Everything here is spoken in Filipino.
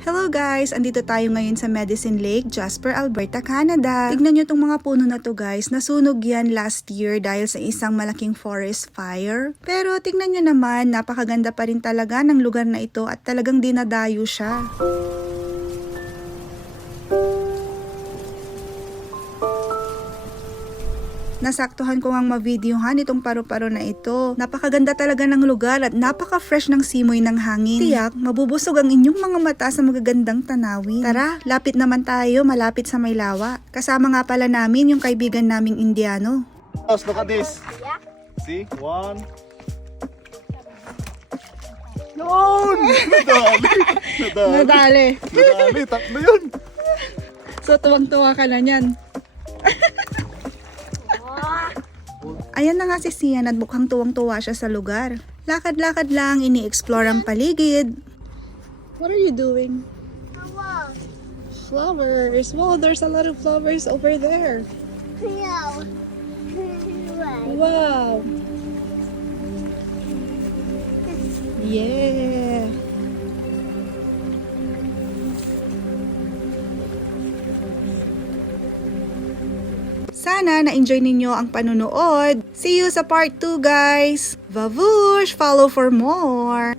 Hello guys! Andito tayo ngayon sa Medicine Lake, Jasper, Alberta, Canada. Tignan nyo itong mga puno na to guys. Nasunog yan last year dahil sa isang malaking forest fire. Pero tignan nyo naman, napakaganda pa rin talaga ng lugar na ito at talagang dinadayo siya. Nasaktuhan ko ngang ma-videohan itong paru-paro na ito. Napakaganda talaga ng lugar at napaka-fresh ng simoy ng hangin. Tiyak, mabubusog ang inyong mga mata sa magagandang tanawin. Tara, lapit naman tayo, malapit sa Maylawa. Kasama nga pala namin yung kaibigan naming Indiano. Look at this. See? One. Yun! Nadali. Nadali. Tatlo yun. So, tuwang-tuwa ka na yan. Ayan na nga si Sian at mukhang tuwang-tuwa siya sa lugar. Lakad-lakad lang, ini-explore ang paligid. What are you doing? Flowers. Wow, there's a lot of flowers over there. Wow. Yeah. Sana na-enjoy ninyo ang panunood. See you sa part 2 guys. Vavush! Follow for more!